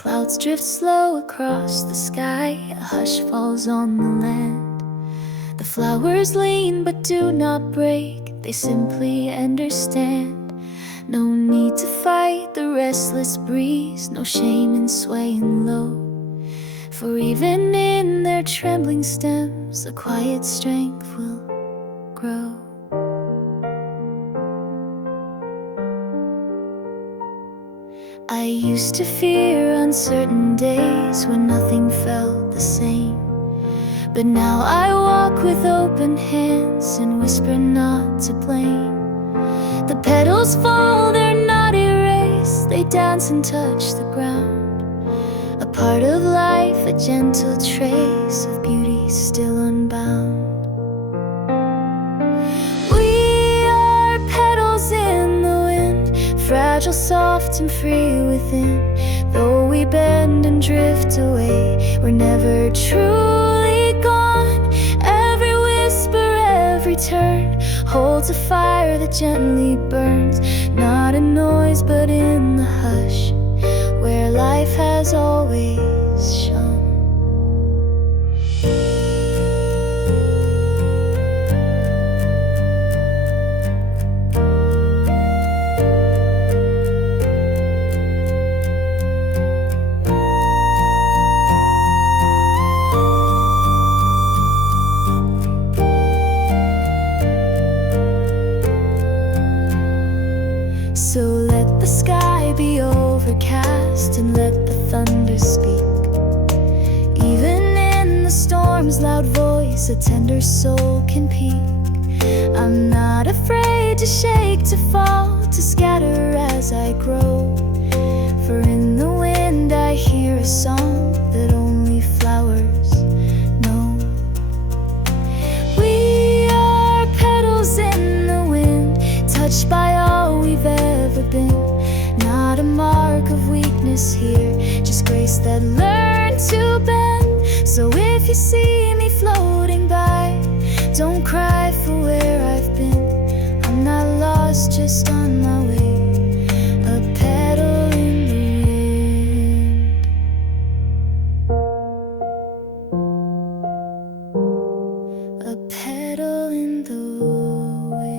Clouds drift slow across the sky, a hush falls on the land. The flowers lean but do not break, they simply understand. No need to fight the restless breeze, no shame in swaying low. For even in their trembling stems, a quiet strength will grow. I used to fear uncertain days when nothing felt the same. But now I walk with open hands and whisper not to blame. The petals fall, they're not erased, they dance and touch the ground. A part of life, a gentle trace of beauty still unbound. We are petals in the wind, fragile, soft and free within. Though we bend and drift away, we're never truly gone. Every whisper, every turn holds a fire that gently burns. Not in noise but in the hush, where life has always shone. So let the sky be overcast and let the thunder speak. Even in the storm's loud voice, a tender soul can peak. I'm not afraid to shake, to fall, to scatter as I grow. For in the wind I hear a song that only flowers know. We are petals in the wind, touched by all we've ever been. Not a mark of weakness here, just grace that learned to bend. So if you see me floating by, don't cry for where I've been. I'm not lost, just on my way, a petal in the wind. A petal in the wind.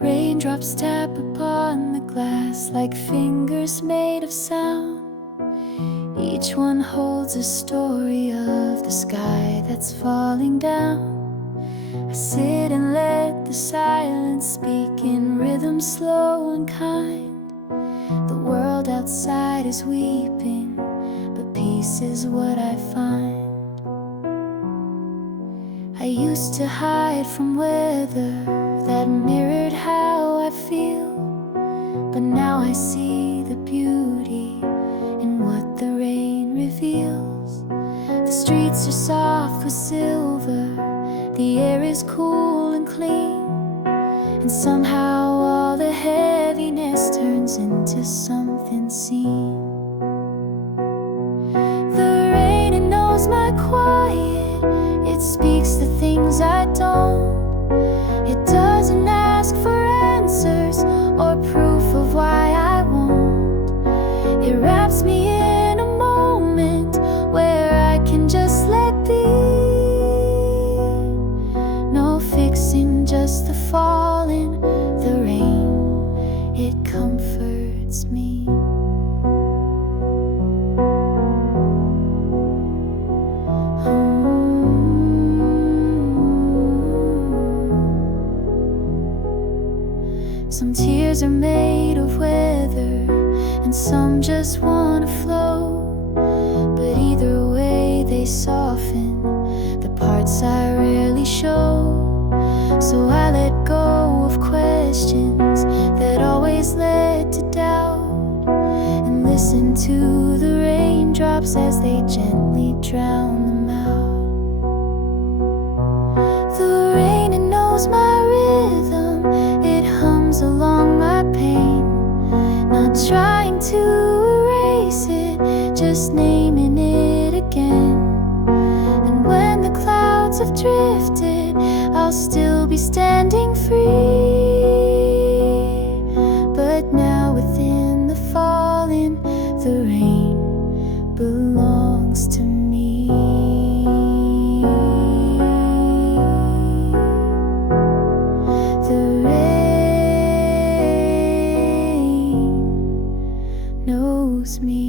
Raindrops tap upon the glass like fingers made of sound. Each one holds a story of the sky that's falling down. I sit and let the silence speak in rhythm slow and kind. The world outside is weeping, but peace is what I find. I used to hide from weather that mirrored how I feel, but now I see the beauty in what the rain reveals. The streets are soft with silver, the air is cool and clean, and somehow all the heaviness turns into something seen. The rain, it knows my quiet, it speaks the things I don't. It doesn't ask for answers or proof of why I won't. It wraps me in a moment where I can just let be. No fixing, just the falling, the rain, it comforts me. Some tears are made of weather, and some just wanna flow. But either way they soften the parts I rarely show. So I let go of questions that always led to doubt, and listen to the raindrops as they gently drown them out. rhythm, it hums along my pain. Not trying to erase it, just naming it again. And when the clouds have drifted, I'll still be standing free. But now within the falling, the rain belongs to me. The rain knows me.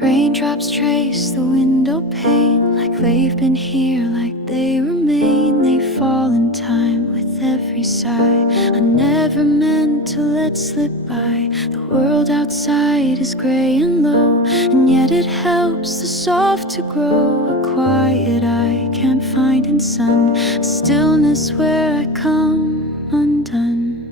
Raindrops trace the window pane, like they've been here, like they remain. They fall in time with every sigh I never meant to let slip by. The world outside is gray and low, and yet it helps the soft to grow. A quiet I can't find in sun, a stillness where I come undone.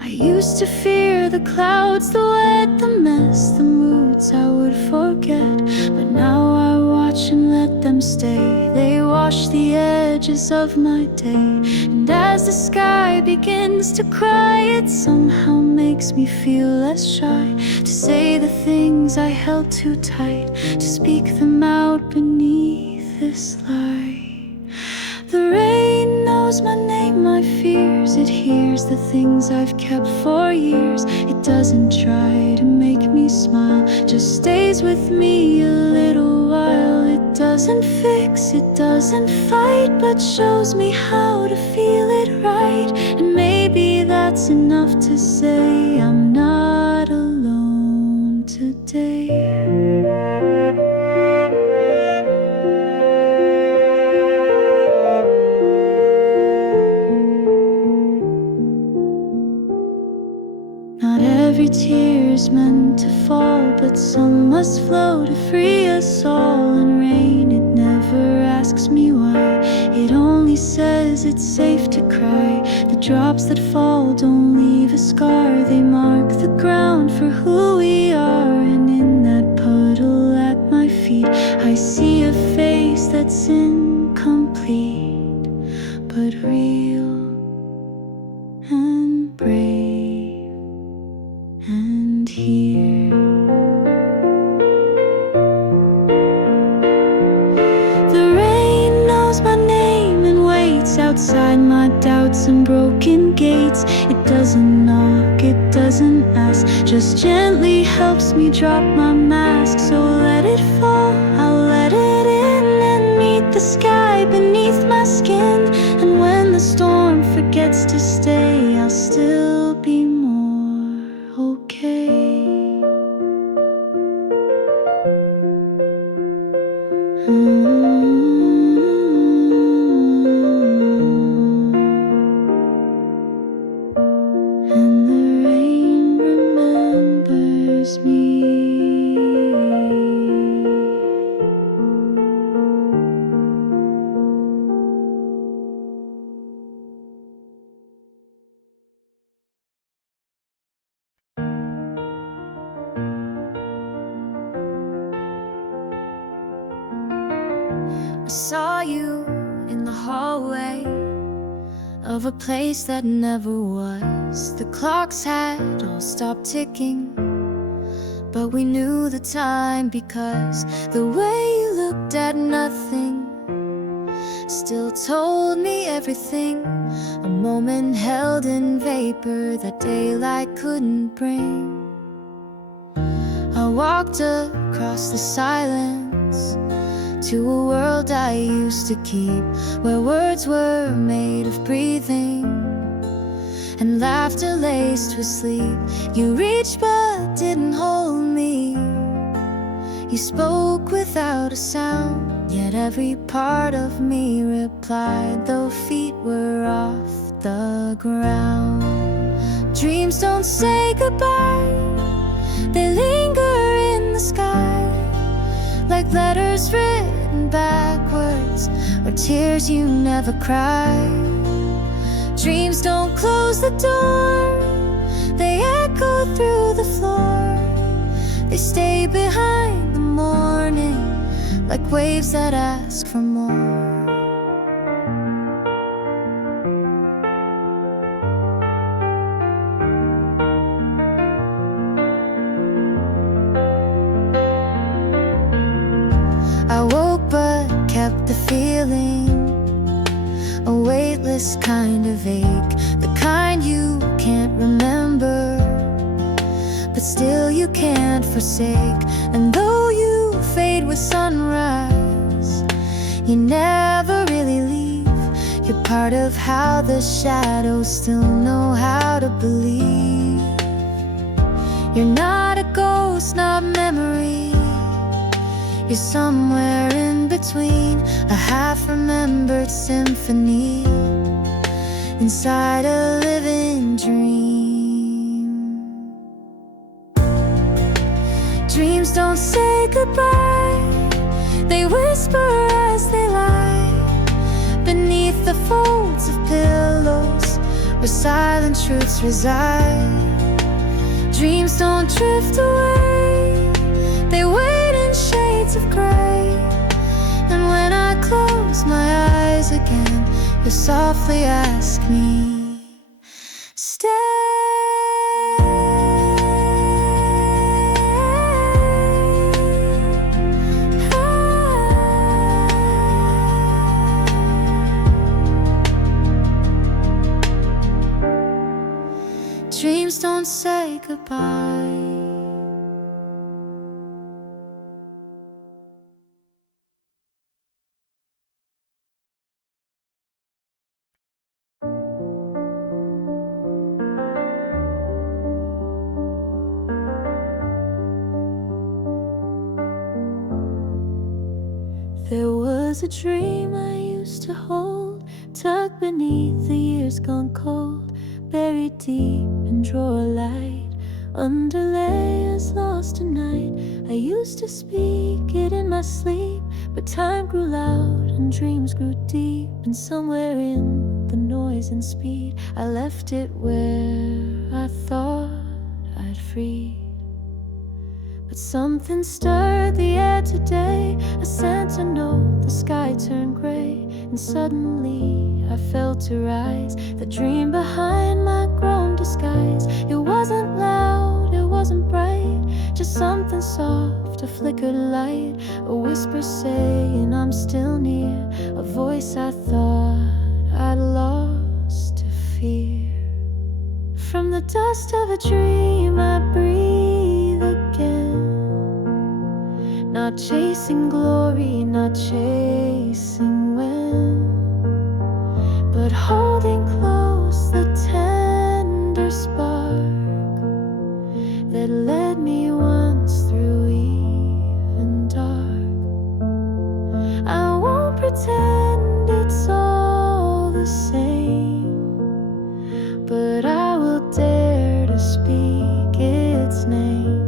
I used to fear the clouds, the wet, the mess, the moods I would forget. But now I watch and let them stay. They wash the edges of my day. And as the sky begins to cry, it somehow makes me feel less shy to say the things I held too tight, to speak them out beneath this light. The rain knows my name, my fears. It hears the things I've kept for years. It doesn't try to make me smile, just stays with me a little while. It doesn't fix, it doesn't fight, but shows me how to feel it right. And maybe that's enough to say I'm not alone today. Every tear is meant to fall, but some must flow to free us all. And rain, it never asks me why, it only says it's safe to cry. The drops that fall don't leave a scar, they mark the ground for who we are. And in that puddle at my feet, I see a face that's incomplete, but real and brave and here. The rain knows my name and waits outside my doubts and broken gates. It doesn't knock, it doesn't ask, just gently helps me drop my mask. So let it fall, I'll let it in and meet the sky beneath my skin. And when the storm forgets to stay, I'll still be more okay. And the rain remembers me. I saw you in the hallway of a place that never was. The clocks had all stopped ticking, but we knew the time because the way you looked at nothing still told me everything. A moment held in vapor that daylight couldn't bring. I walked across the silence to a world I used to keep, where words were made of breathing and laughter laced with sleep. You reached but didn't hold me. You spoke without a sound, yet every part of me replied, though feet were off the ground. Dreams don't say goodbye, they linger in the sky, like letters written backwards, or tears you never cried. Dreams don't close the door, they echo through the floor. They stay behind the morning, like waves that ask for more. I woke but kept the feeling, a weightless kind of ache, the kind you can't remember, but still you can't forsake. And though you fade with sunrise, you never really leave. You're part of how the shadows still know how to believe. You're not a ghost, not memory, you're somewhere in between, a half-remembered symphony inside a living dream. Dreams don't say goodbye, they whisper as they lie beneath the folds of pillows where silent truths reside. Dreams don't drift away, they wait in shades of gray. And when I close my eyes again, you softly ask me, stay. Dreams don't say goodbye. There was a dream I used to hold, tucked beneath the years gone cold, buried deep in drawer light, under layers lost in night. I used to speak it in my sleep, but time grew loud and dreams grew deep. And somewhere in the noise and speed, I left it where I thought I'd freed. But something stirred the air today, I sent a note, the sky turned gray, and suddenly I felt to rise, the dream behind my grown disguise. It wasn't loud, it wasn't bright, just something soft, a flickered light, a whisper saying I'm still near, a voice I thought I'd lost to fear. From the dust of a dream I breathe again, not chasing glory, not chasing wind, but holding close the tender spark that led me once through even dark. I won't pretend it's all the same, but I will dare to speak its name.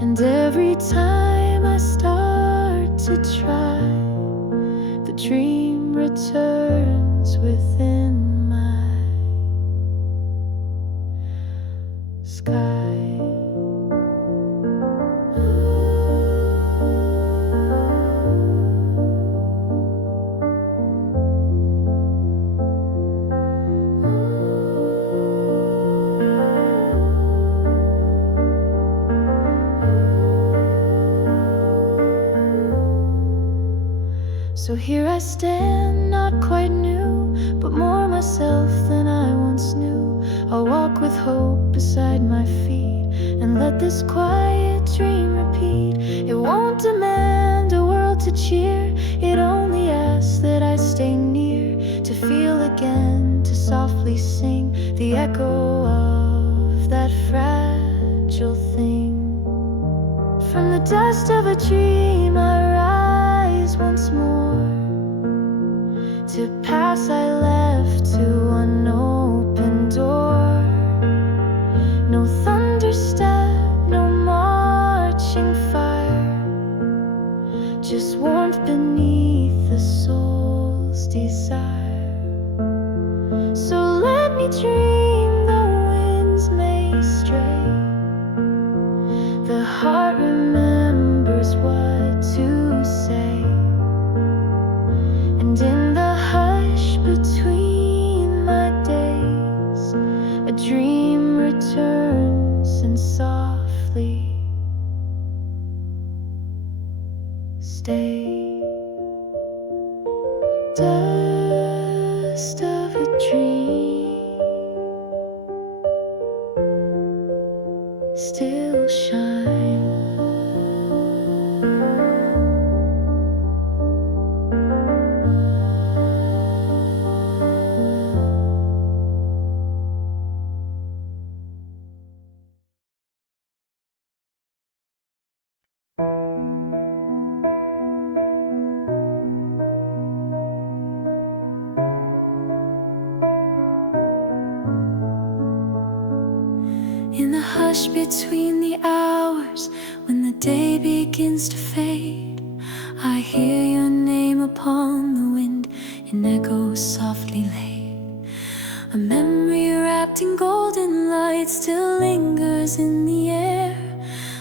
And every time I start to try, the dream returns within my sky. So here I stand, not quite new, but more myself than I once knew. I'll walk with hope beside my feet and let this quiet dream repeat. It won't demand a world to cheer, it only asks that I stay near, to feel again, to softly sing the echo of that fragile thing. From the dust of a dream I rise once more, to paths I left dream the winds may stray. The heart remembers what to say, and in the hush between my days, a dream returns and softly stays. Dust of a dream still shine. In the hush between the hours, when the day begins to fade, I hear your name upon the wind in echoes softly laid. A memory wrapped in golden light still lingers in the air.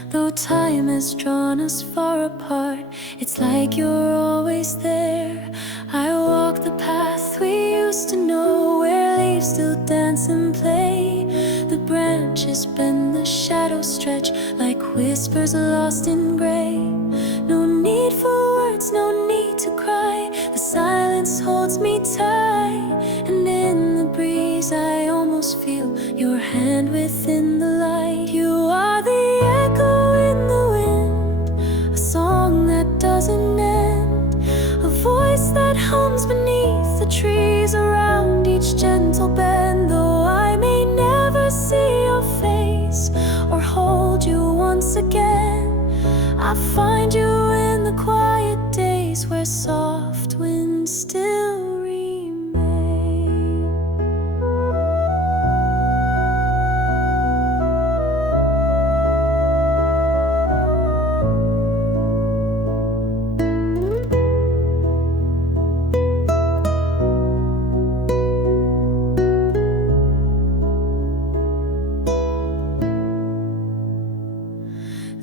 Though time has drawn us far apart, it's like you're always there. I walk the path we used to know, where leaves still dance and play. The branches bend, the shadows stretch like whispers lost in gray. No need for words, no need to cry. The silence holds me tight, and in the breeze I almost feel your hand within the light. You are the echo in the wind, a song that doesn't end, a voice that hums beneath the trees around each gentle bend. Though I may never see your face or hold you once again, I find you in the quiet days where soft winds still remain.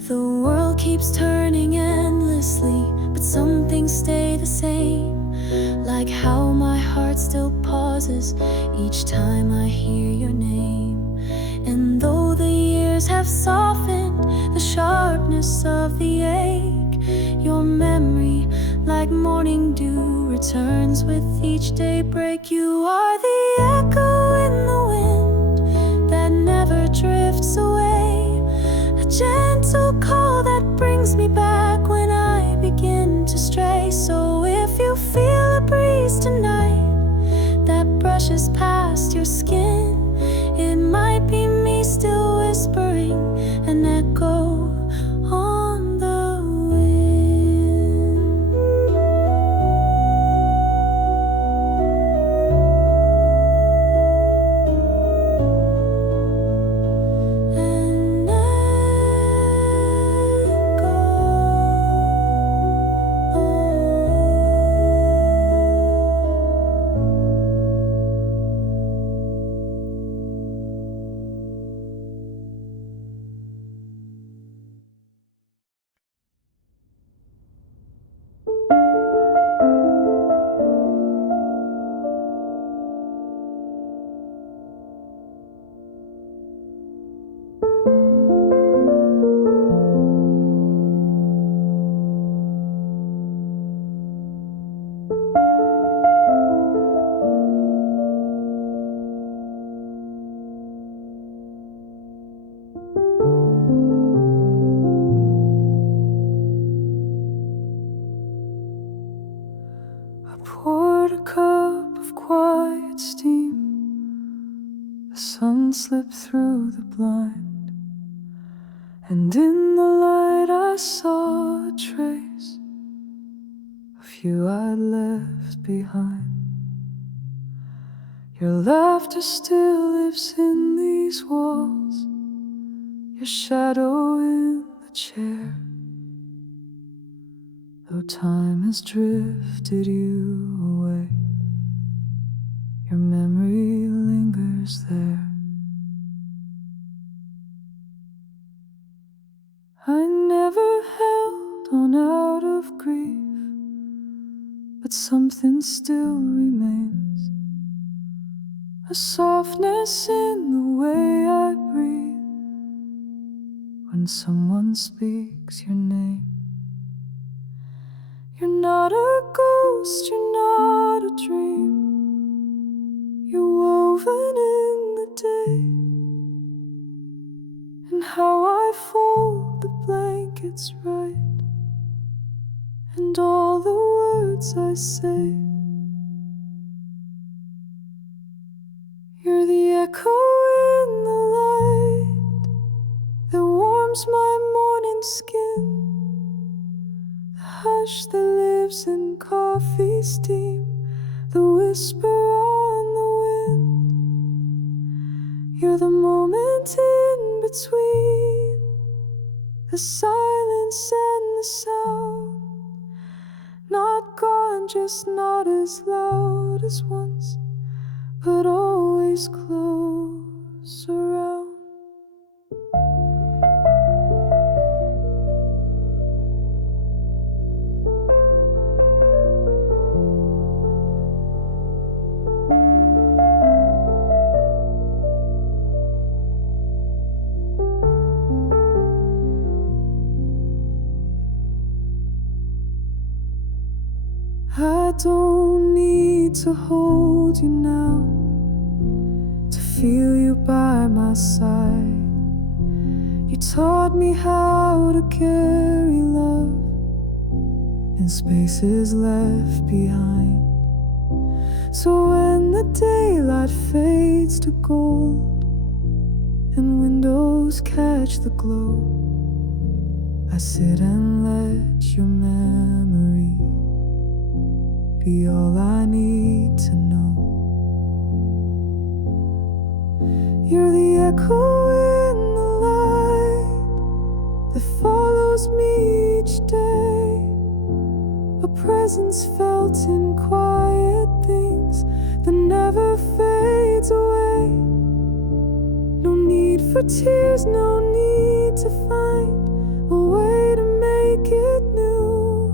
The world keeps turning endlessly, but some things stay the same. Like how my heart still pauses each time I hear your name. And though the years have softened the sharpness of the ache, your memory, like morning dew, returns with each daybreak. You are the echo in the wind that never drifts away, a gentle call that brings me back when I begin to stray. So if you feel a breeze tonight that brushes past your skin, it might be me still whispering an echo on the wind. An poured a cup of quiet steam. The sun slipped through the blind, and in the light I saw a trace of you I'd left behind. Your laughter still lives in these walls, your shadow in the chair. Though time has drifted you away, Your memory lingers there. I never held on out of grief, but something still remains. A softness in the way I breathe when someone speaks your name. You're not a ghost, you're not a dream. You're woven in the day. And how I fold the blankets right, and all the words I say. You're the echo in the light that warms my morning skin, the hush that lives in coffee steam, the whisper on the wind. You're the moment in between the silence and the sound, not gone, just not as loud as once, but always close around. I don't need to hold you now, to feel you by my side. You taught me how to carry love in spaces left behind. So when the daylight fades to gold and windows catch the glow, I sit and let your memory be all I need to know. You're the echo in the light that follows me each day, a presence felt in quiet things that never fades away. No need for tears, no need to find a way to make it new.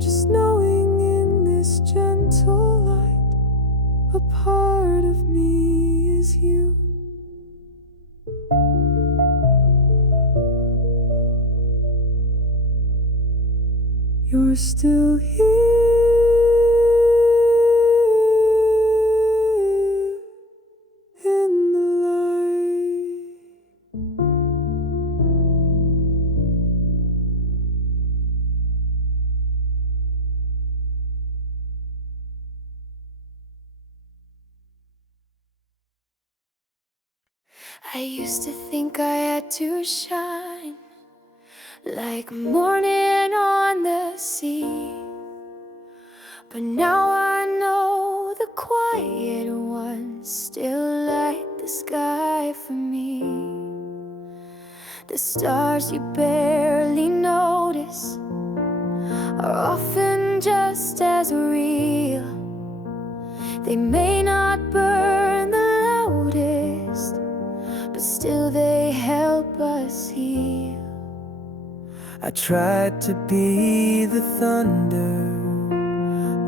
Just knowing in this gentle light, a part of me is you. You're still here in the light. I used to think I had to shine like morning on the sea, but now I know the quiet ones still light the sky for me. The stars you barely notice are often just as real. They may not burn the loudest, but still they help us heal. I tried to be the thunder,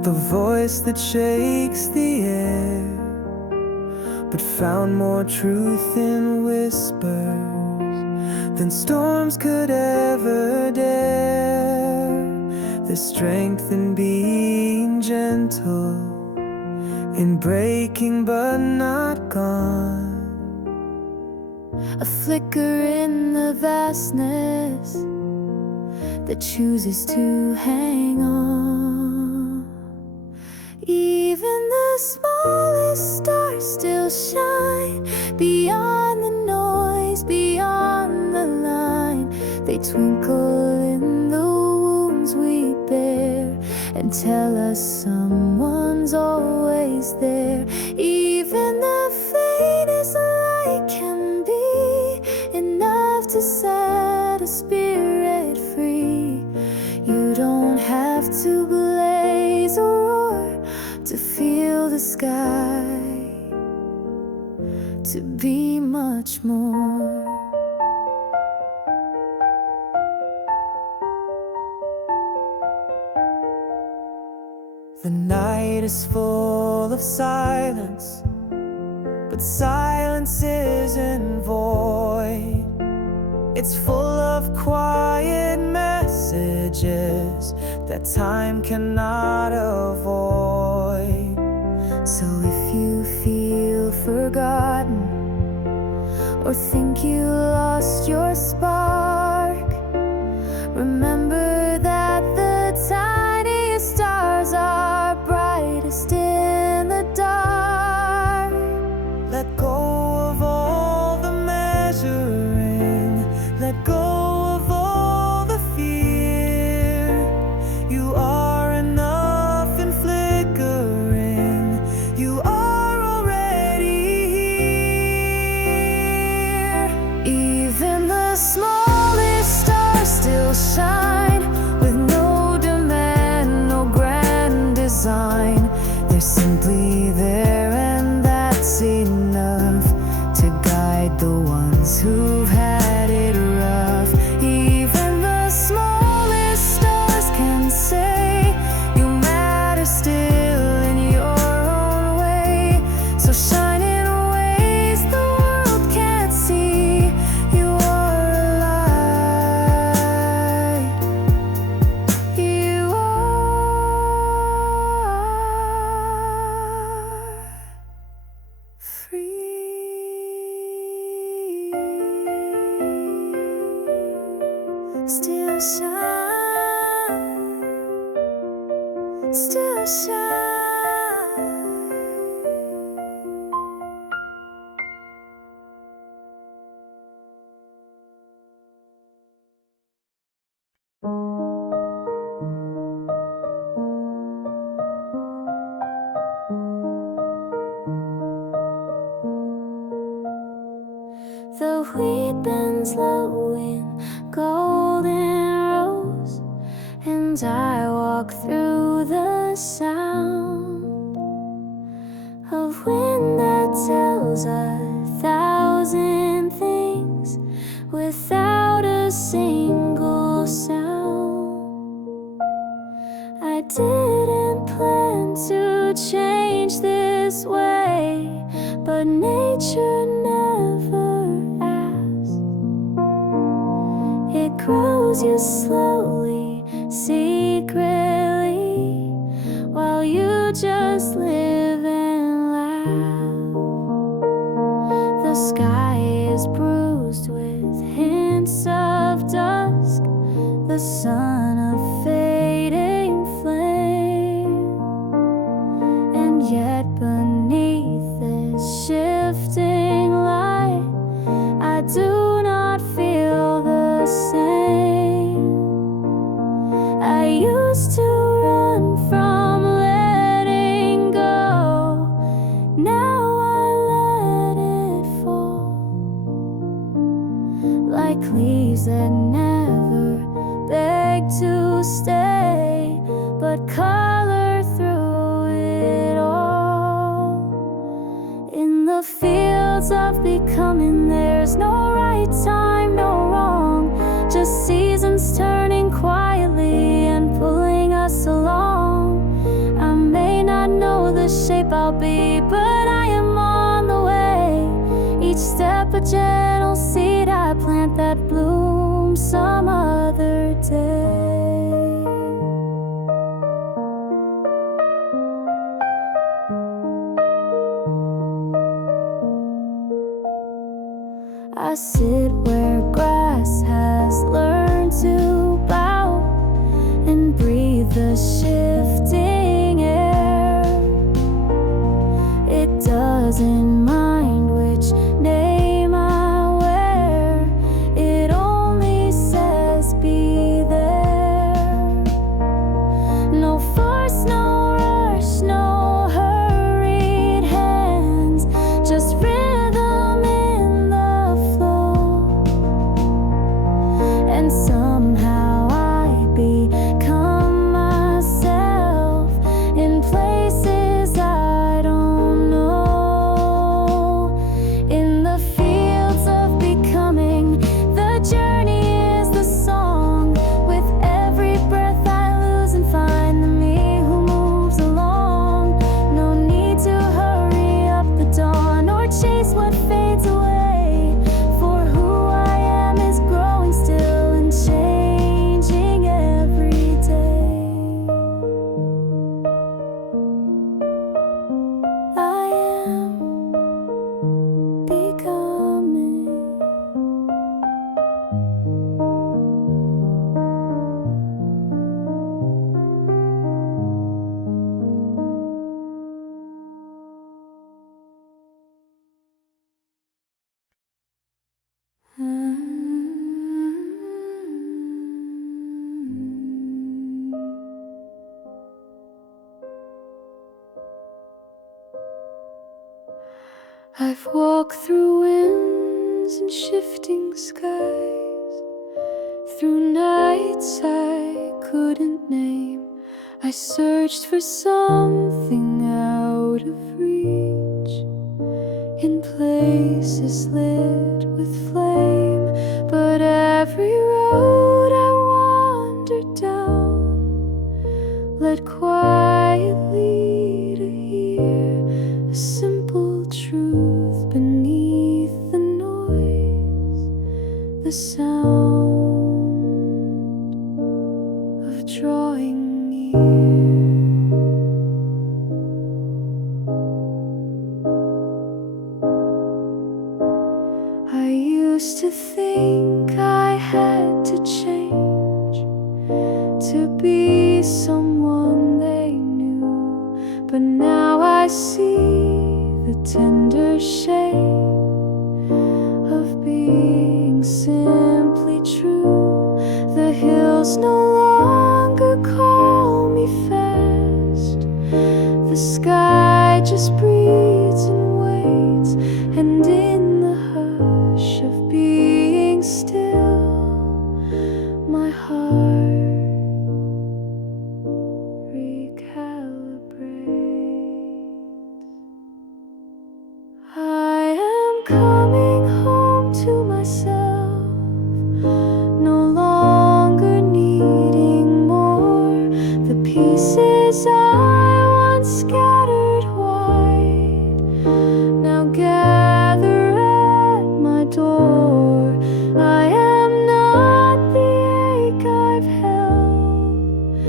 the voice that shakes the air, but found more truth in whispers than storms could ever dare. There's strength in being gentle, in breaking but not gone. A flicker in the vastness that chooses to hang on. Even the smallest stars still shine beyond the noise, beyond the line. They twinkle in the wounds we bear and tell us someone's always there. Even the faintest light can be enough to set a spirit free. You don't have to blaze or roar to feel the sky to be much more. The night is full of silence, but silence isn't void. It's full of quiet messages that time cannot avoid. So if you feel forgotten or think you lost your spark, remember that the tiniest stars are brightest in the dark. Let go of all the measuring, let go of all the fear. You are enough and flickering, you are already here. Even the smallest stars still shine, with no demand, no grand design. They're simply there, and that's enough to guide the ones who've had it rough. Even the smallest stars can say you matter still in your own way. So shine in ways the world can't see. You are a light. You are free. Still shine, still shine. The wheat bends low in golden rows, and I walk through the sound of wind that tells 1,000 things without a single sound. I didn't plan to change this way, but nature never asked. It grows you slowly, secretly, while you just live and laugh. The sky is bruised with hints of dusk, the sun a fading flame, and yet beneath this shifting light, I do not feel the same. I used to run from letting go, now I let it fall, like leaves that never beg to stay, but color through it all. In the fields of becoming, there's no right time, no wrong, just seasons turning quietly and pulling us along. I may not know the shape I'll be, but I am on the way. Each step a gentle seed I plant that blooms some other day. I sit where grass has learned to bow and breathe the shifting air. It doesn't mind which name I wear, it only says be there. No force, no rush, no hurried hands, just rhythm in the flow. And I've walked through winds and shifting skies, through nights I couldn't name. I searched for something out of reach, in places lit with flame. But every road I wandered down led quietly to hear a simple truth beneath the noise, the sound of drawing near. I used to think I had to change to be someone they knew, but now I see the tender shame of being simply true. The hills no longer call me fast, the sky just breathes and waits, and in the hush of being still, my heart recalibrates. I am coming home to myself, no longer needing more. The pieces I once scattered wide now gather at my door. I am not the ache I've held,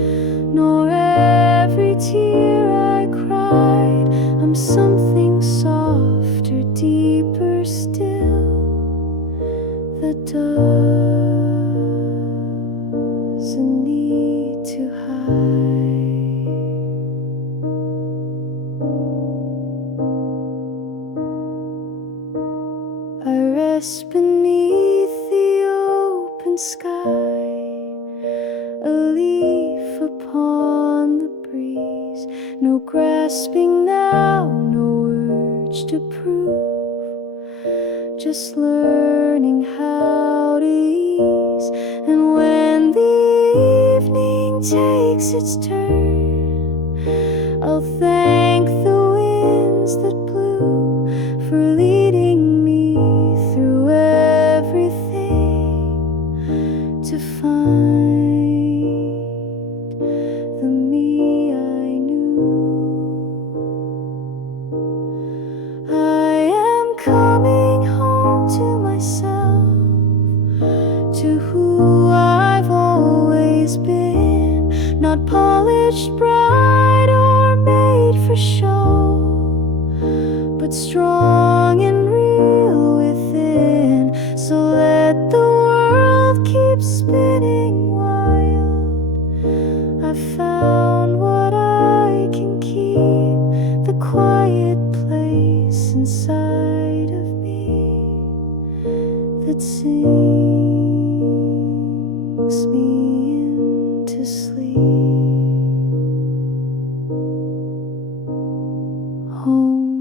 nor every tear I cried. I'm something softer, deeper still, that doesn't need to hide. I rest beneath the open sky, a leaf upon the breeze. No grasping now, no urge to prove, just learning how to ease. And when the evening takes its turn, I'll thank the winds that blew for leading me through everything to find the me I knew. I am coming home to myself, to who I've always been, not polished, bright, or made for show, but strong and real within. So let the world keep spinning wild. I've found what I can keep, the quiet place inside of me that sings me into sleep. Home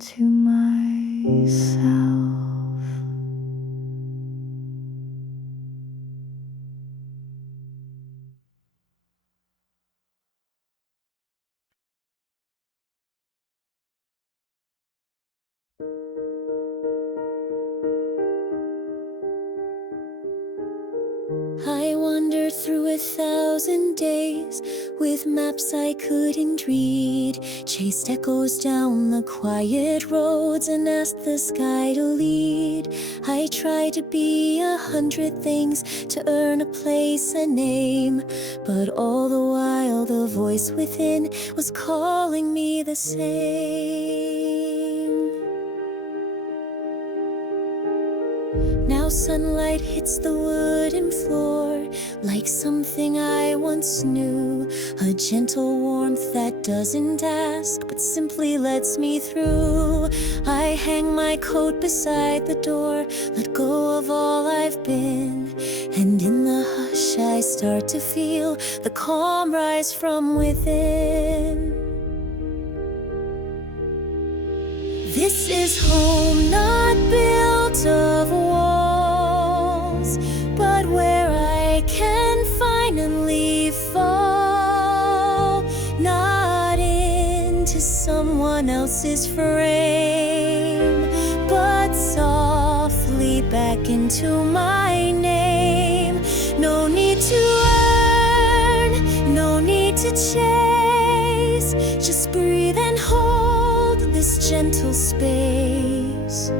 to myself. I wandered through 1,000 days with maps I couldn't read, chased echoes down the quiet roads and asked the sky to lead. I tried to be 100 things to earn a place, a name, but all the while the voice within was calling me the same. Now sunlight hits the wooden floor like something I once knew, a gentle warmth that doesn't ask but simply lets me through. I hang my coat beside the door, let go of all I've been, and in the hush I start to feel the calm rise from within. is home not built of walls, but where I can finally fall, not into someone else's frame, but softly back into my name. No need to earn, no need to chase, just breathe and hold this gentle space.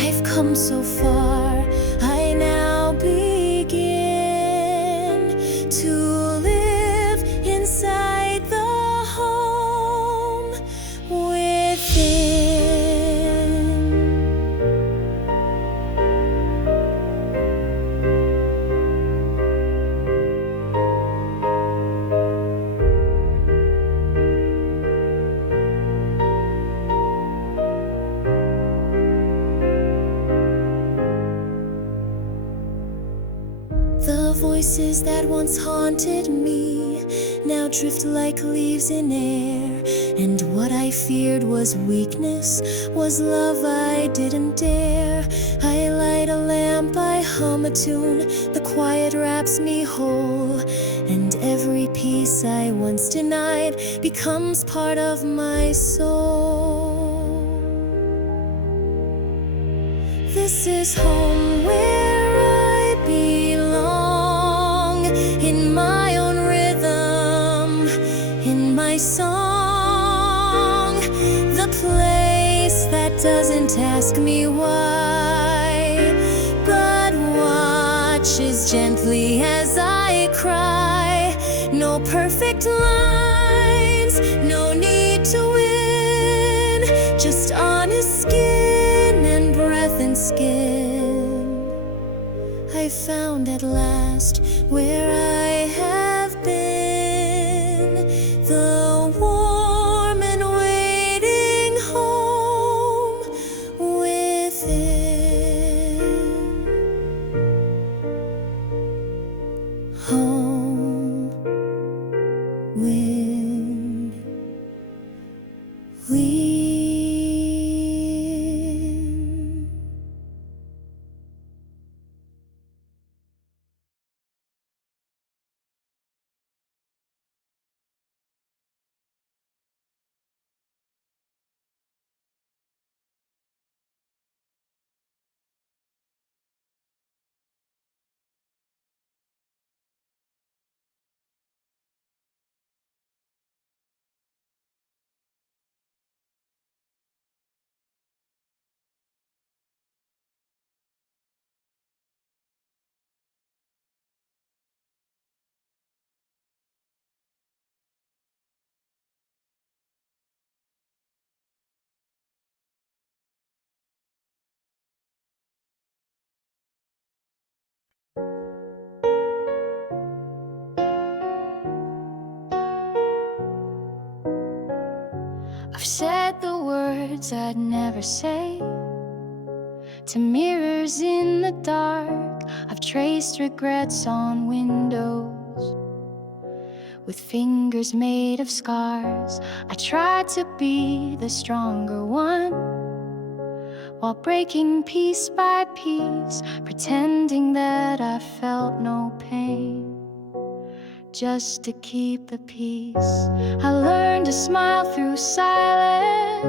I've come so far, I now begin to live inside the home within. The voices that once haunted me now drift like leaves in air, and what I feared was weakness was love I didn't dare. I light a lamp, I hum a tune, the quiet wraps me whole, and every piece I once denied becomes part of my soul. This is home where I belong, in my own rhythm, in my song, the place that doesn't ask me why, but watches gently as I cry. No perfect lines, no need to win, just honest skin and breath and skin. I found at last where I have been, the warm and waiting home within. Home within. I've said the words I'd never say to mirrors in the dark. I've traced regrets on windows with fingers made of scars. I tried to be the stronger one while breaking piece by piece, pretending that I felt no pain, just to keep the peace. I learned to smile through silence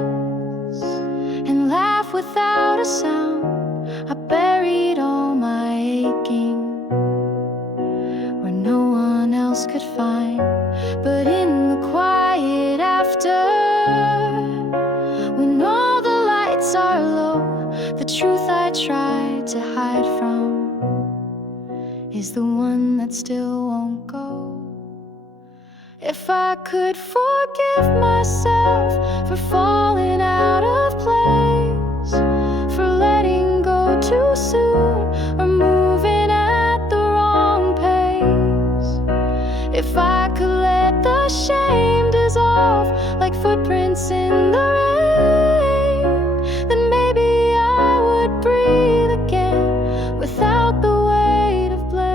and laugh without a sound. I buried all my aching where no one else could find. But in the quiet after, when all the lights are low, the truth I try to hide from is the one that still won't go. If I could forgive myself for falling out of place, for letting go too soon, or moving at the wrong pace, if I could let the shame dissolve like footprints in the rain, then maybe I would breathe again without the weight of blame.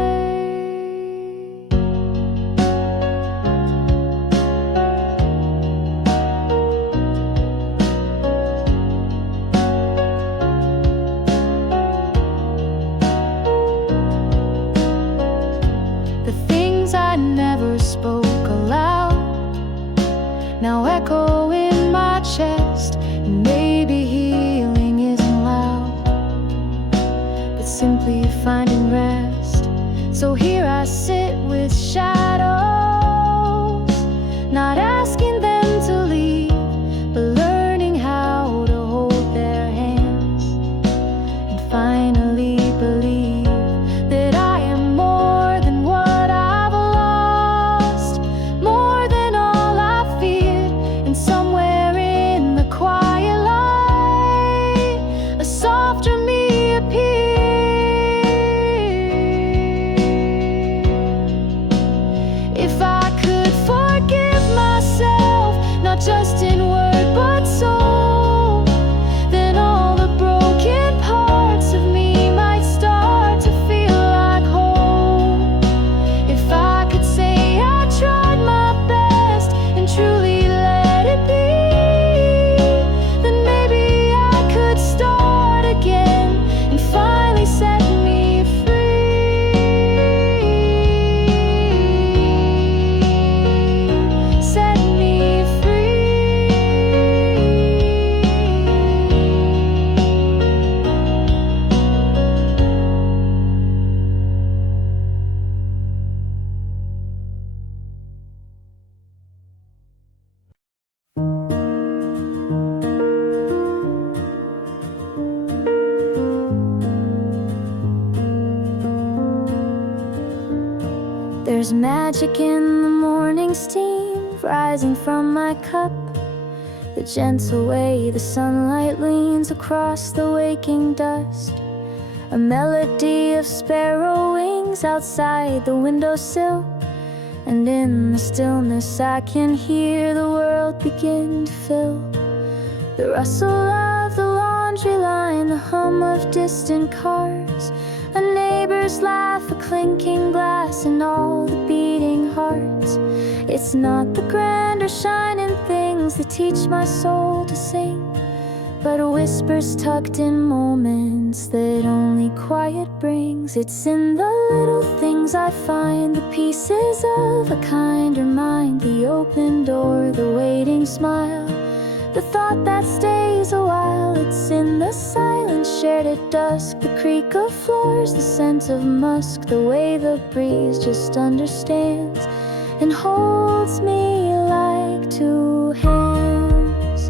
There's magic in the morning steam rising from my cup, the gentle way the sunlight leans across the waking dust, a melody of sparrow wings outside the windowsill. And in the stillness I can hear the world begin to fill. The rustle of the laundry line, the hum of distant cars, a neighbor's laugh, a clinking glass, and all the beating hearts. It's not the grand or shining things that teach my soul to sing, but whispers tucked in moments that only quiet brings. It's in the little things I find the pieces of a kinder mind, the open door, the waiting smile, the thought that stays a while. It's in the silence shared at dusk, the creak of floors, the scent of musk, the way the breeze just understands and holds me like two hands.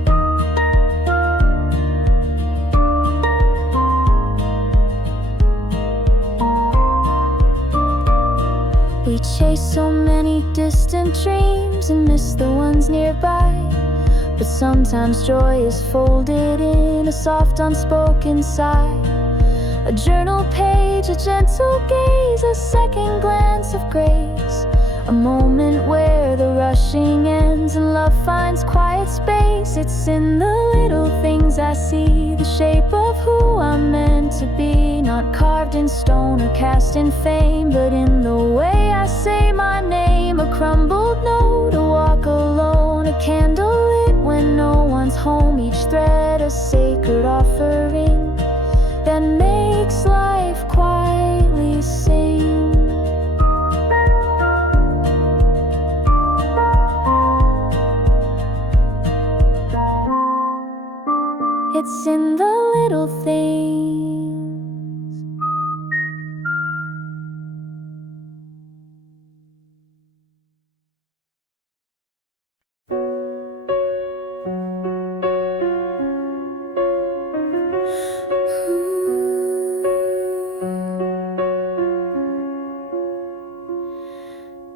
We chase so many distant dreams and miss the ones nearby, but sometimes joy is folded in a soft unspoken sigh. A journal page, a gentle gaze, a second glance of grace, a moment where the rushing ends and love finds quiet space. It's in the little things I see the shape of who I'm meant to be, not carved in stone or cast in fame, but in the way I say my name. A crumbled note, a walk alone, a candle lit when no one's home, each thread a sacred offering that makes life quietly sing. It's in the little things.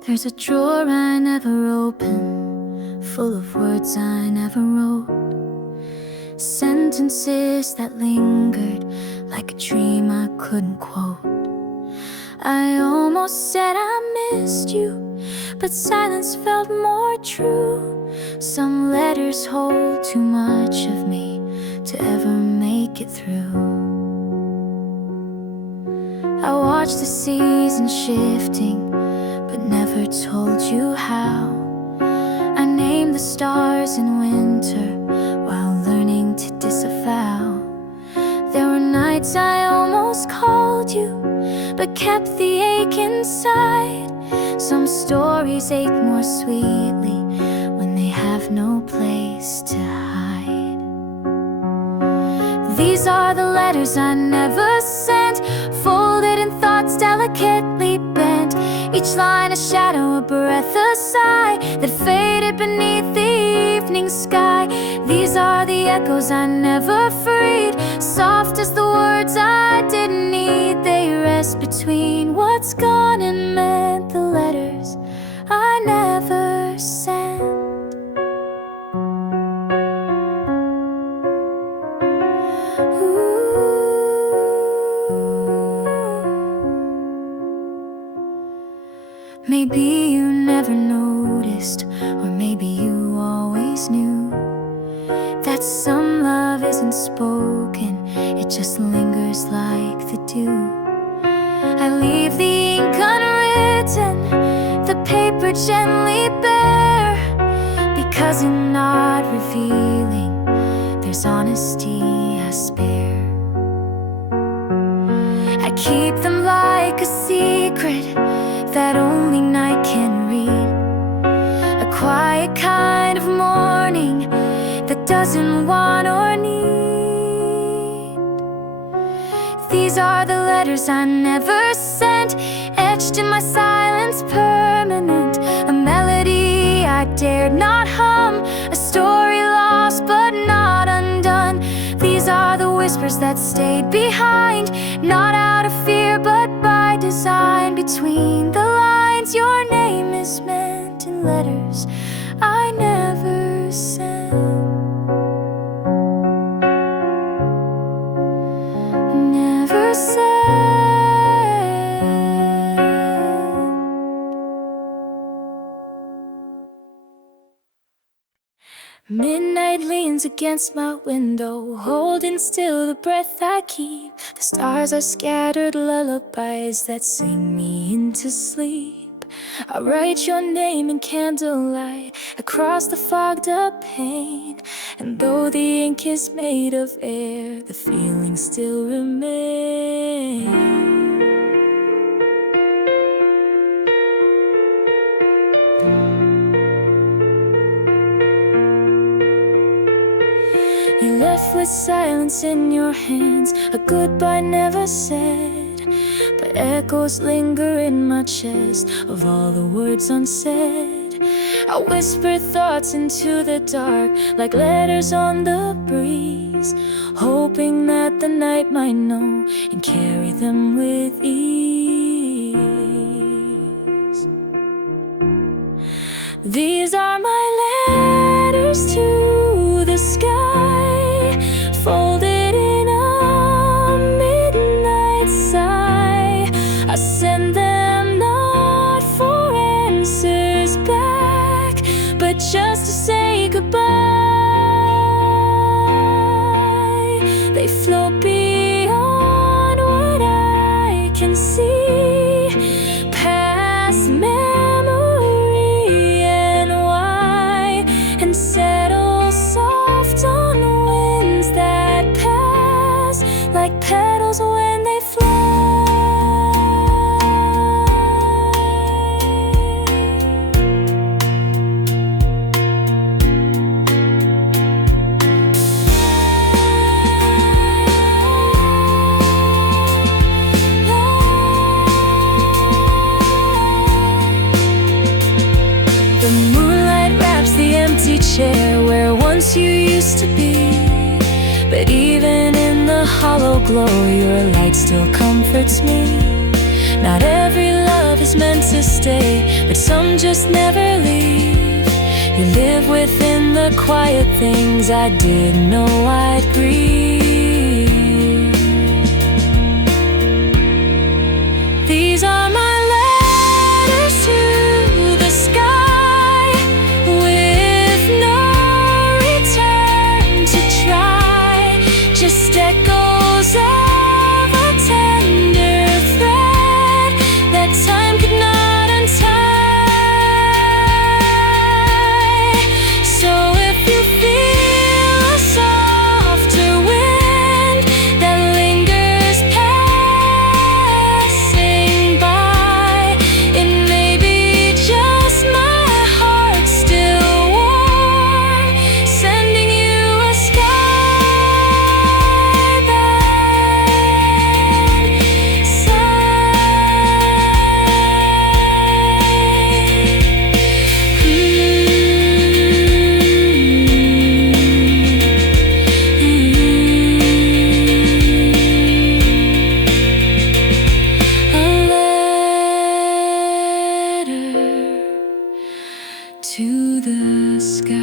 There's a drawer I never opened, full of words I never wrote, sentences that lingered like a dream I couldn't quote. I almost said I missed you, but silence felt more true. Some letters hold too much of me to ever make it through. I watched the seasons shifting, but never told you how. I named the stars in winter while learning to disavow. There were nights I almost called you, but kept the ache inside. Some stories ache more sweetly when they have no place to hide. These are the letters I never sent, folded in thoughts delicately bent, each line a shadow, a breath, a sigh that faded beneath the evening sky. These are the echoes I never freed, soft as the words I didn't need. They rest between what's gone and meant, the letters I never sent. Maybe you never noticed, or maybe you always knew, that some love isn't spoken, it just lingers like the dew. I leave the ink unwritten, the paper gently bare, because in not revealing, there's honesty I spare. I keep them like a secret that only night can read, a quiet kind of morning that doesn't want or need. These are the letters I never sent, etched in my silence permanent, a melody I dared not hum, a story lost but not undone. These are the whispers that stayed behind, not out of fear but by design. Between the lines means your name is meant in letters I never sent. Never sent. Midnight leans against my window, holding still the breath I keep. The stars are scattered lullabies that sing me into sleep. I write your name in candlelight across the fogged up pane, and though the ink is made of air, the feeling still remains. You left with silence in your hands, a goodbye never said, but echoes linger in my chest of all the words unsaid. I whisper thoughts into the dark like letters on the breeze, hoping that the night might know and carry them with ease. These are my letters to the sky, folded in a midnight sigh. I send them not for answers back, but just to say goodbye. They float beyond what I can see, past memory and why, and settle soft on winds that pass like petals when they fly. The moonlight wraps the empty chair where once you used to be, but even in the hollow glow your light still comforts me. Not every love is meant to stay, but some just never leave. You live within the quiet things I didn't know I'd breathe. These are my letters to the sky, with no return to try, just echoes of a tender thread that time could not untie. So if you feel a softer wind that lingers passing by, it may be just my heart still warm, sending you a sky that a letter to the sky.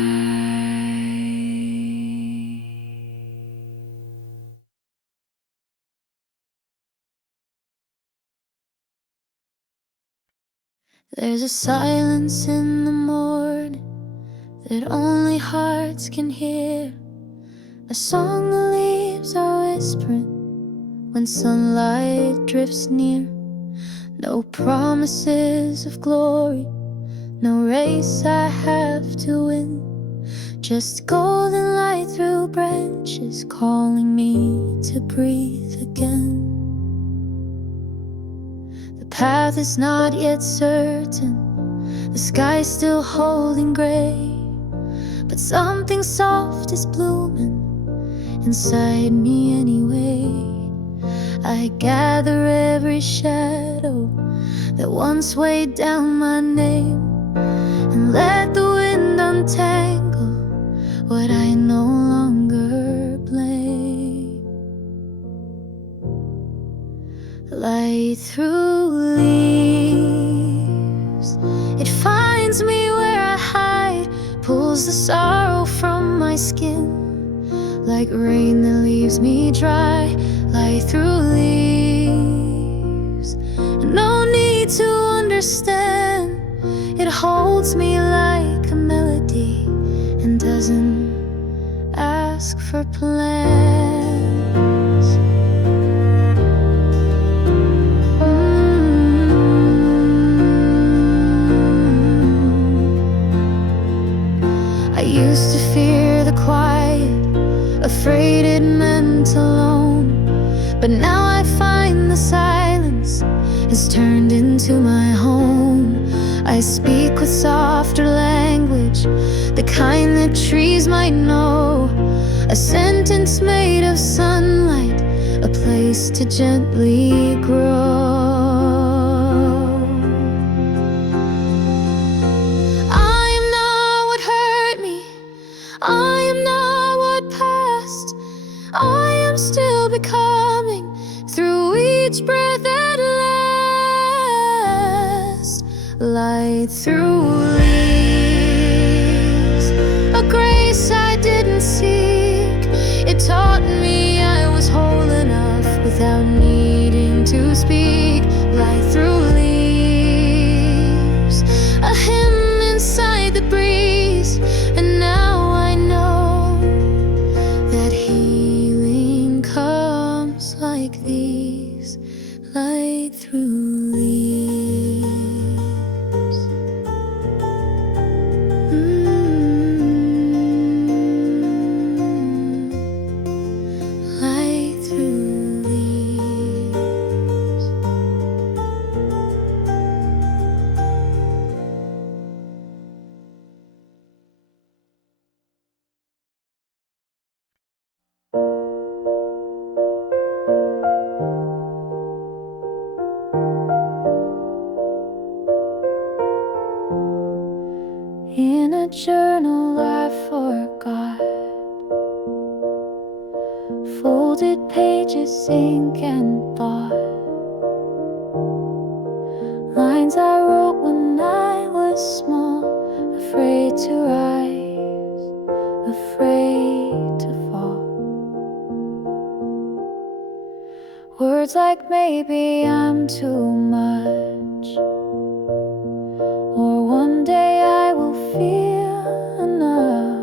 There's a silence in the morning that only hearts can hear, a song the leaves are whispering when sunlight drifts near. No promises of glory, no race I have to win, just golden light through branches calling me to breathe again. The path is not yet certain, the sky's still holding gray, but something soft is blooming inside me anyway. I gather every shadow that once weighed down my name, and let the wind untangle what I no longer blame. Light through leaves, finds me where I hide, pulls the sorrow from my skin. Like rain that leaves me dry, light through leaves. No need to understand, it holds me like a melody and doesn't ask for plans. I used to fear the quiet, afraid it meant alone. But now I find the silence has turned into my home. I speak with softer language, the kind that trees might know. A sentence made of sunlight, a place to gently grow. I am not what hurt me, I am not what passed. I am still becoming through each breath at last. Light through leaves, a grace I didn't seek. It taught me I was whole enough without needing to speak. Light through leaves, a hymn inside the breeze. And now I know that healing comes like these. Light through leaves. Light through leaves. In a journal I forgot, folded pages, ink and thought, lines I wrote when I was small, afraid to rise, afraid to fall. Words like maybe I'm too much, or one day I will feel enough.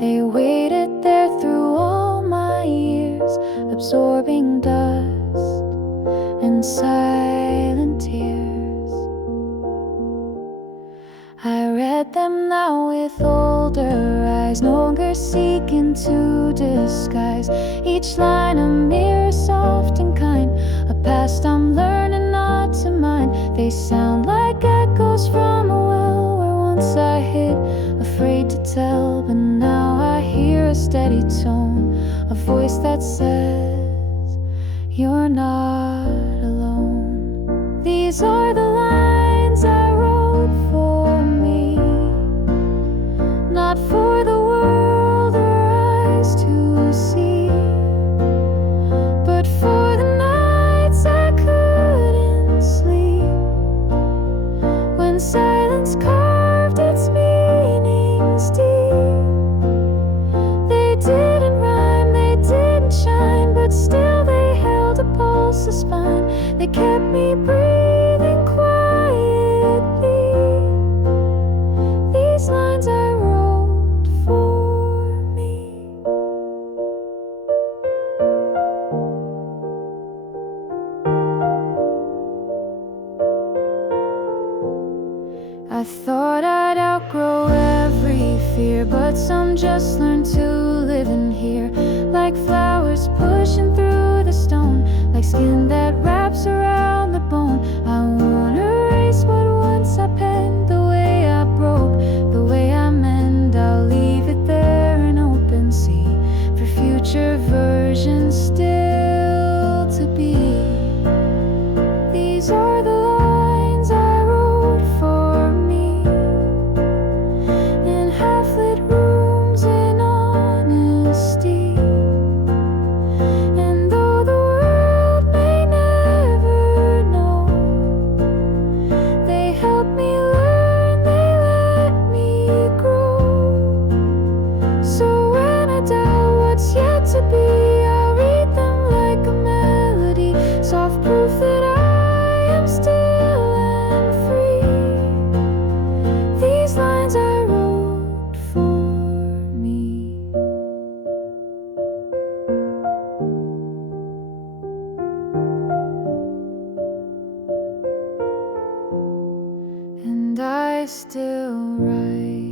They waited there through all my years, absorbing dust and silent tears. I read them now with older eyes, no longer seeking to disguise. Each line a mirror, soft and kind, a past I'm learning not to mind. They sound like echoes from a well where once I hid, afraid to tell. But now I hear a steady tone, a voice that says, you're not alone. These are the lines I wrote for me, not for the world or eyes to see, but for the nights I couldn't sleep, when silence carved its meanings deep. They didn't rhyme, they didn't shine, but still they held a pulse, a spine. They kept me breathing quietly. These lines I wrote for me. I thought I'd outgrow every fear, but some just learn to live in here. Like flowers pushing through the stone, like skin that wraps around the bone. I wanna erase what once I penned, the way I broke, the way I mend. I'll leave it there, an open sea, for future versions still to be. These are the lines I wrote for me, in half-lit rooms in honesty. And though the world may never I still write?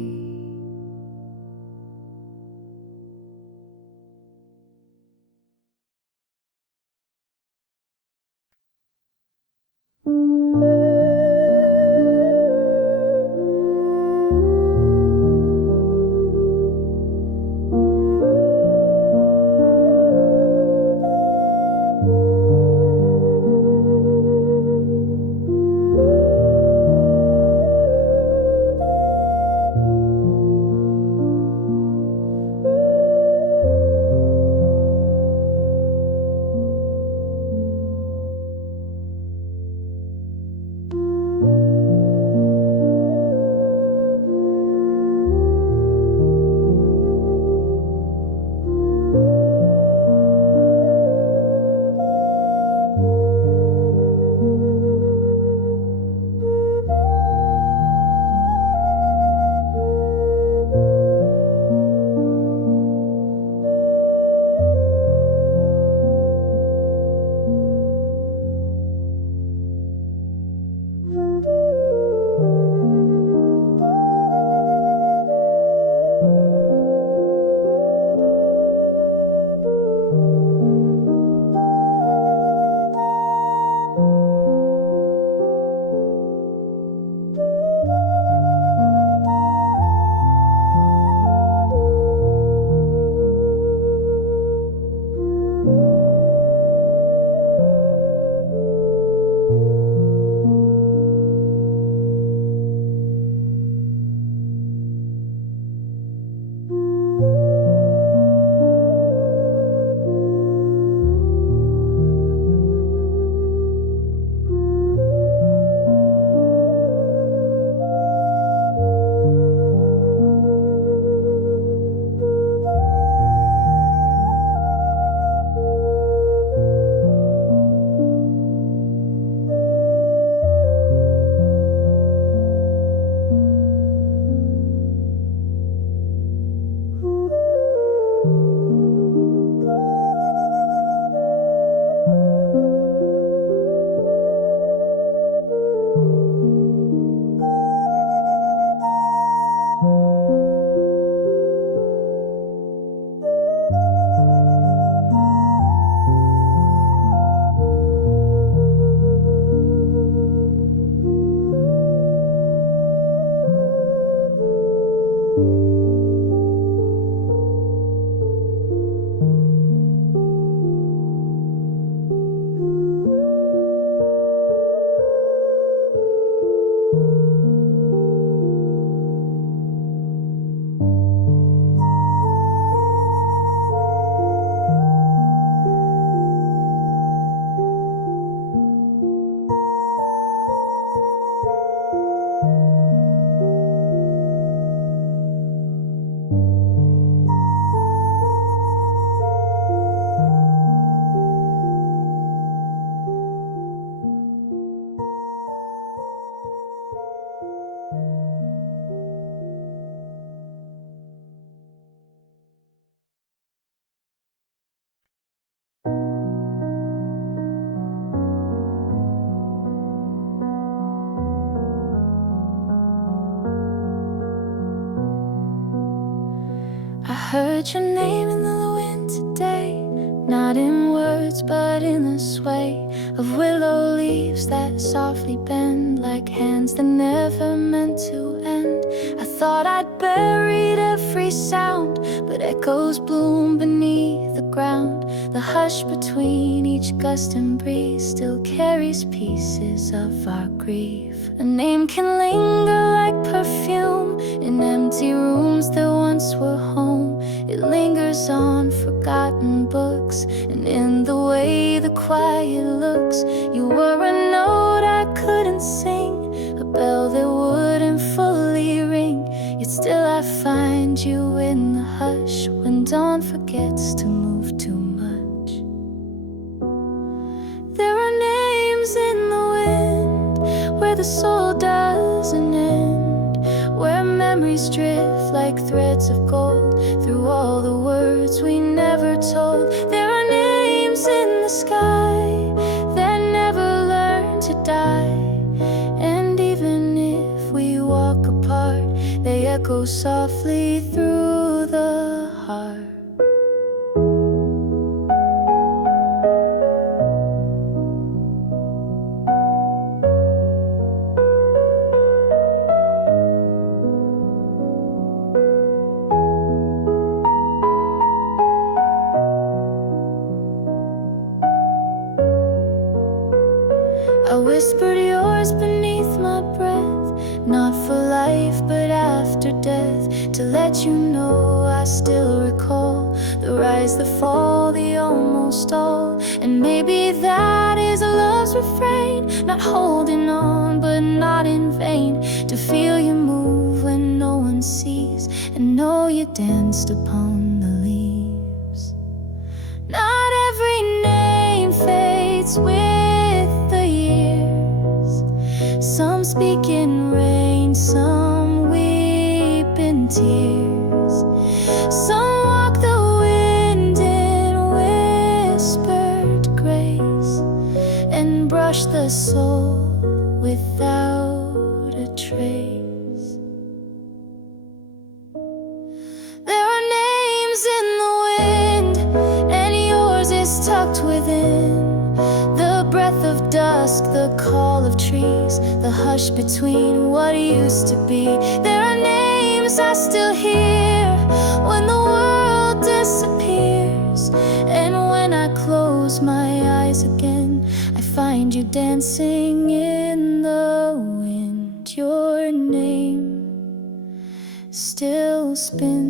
heard your name in the wind today, not in words but in the sway of willow leaves that softly bend like hands that never meant to end. I thought I'd buried every sound, but echoes bloom beneath the ground. The hush between each gust and breeze still carries pieces of our grief. A name can linger like perfume in empty rooms that once were home. It lingers on forgotten books and in the way the quiet looks. You were a note I couldn't sing, a bell that wouldn't fully ring. Yet still I find you in the hush when dawn forgets to move too much. There are names in the wind where the soul doesn't end, where memories drift like threads of gold through all the words we never told. There are names in the sky that never learn to die, and even if we walk whispered yours beneath my breath, not for life but after death, to let you know I still recall the rise, the fall, the almost all. And maybe that is a love's refrain, not holding on but not in vain, to feel you move when no one sees, and know you danced upon the leaves. Not every name fades with the years. Some speak in rain, some weep in tears. Some walk the wind in whispered grace, and brush the soul without a trace. There are names in the wind, and yours is tucked within the breath of dusk, the call of trees, the hush between what used to be. There are names I still hear when the world disappears, and when I close my eyes again, I find you dancing in the wind. Your name still spins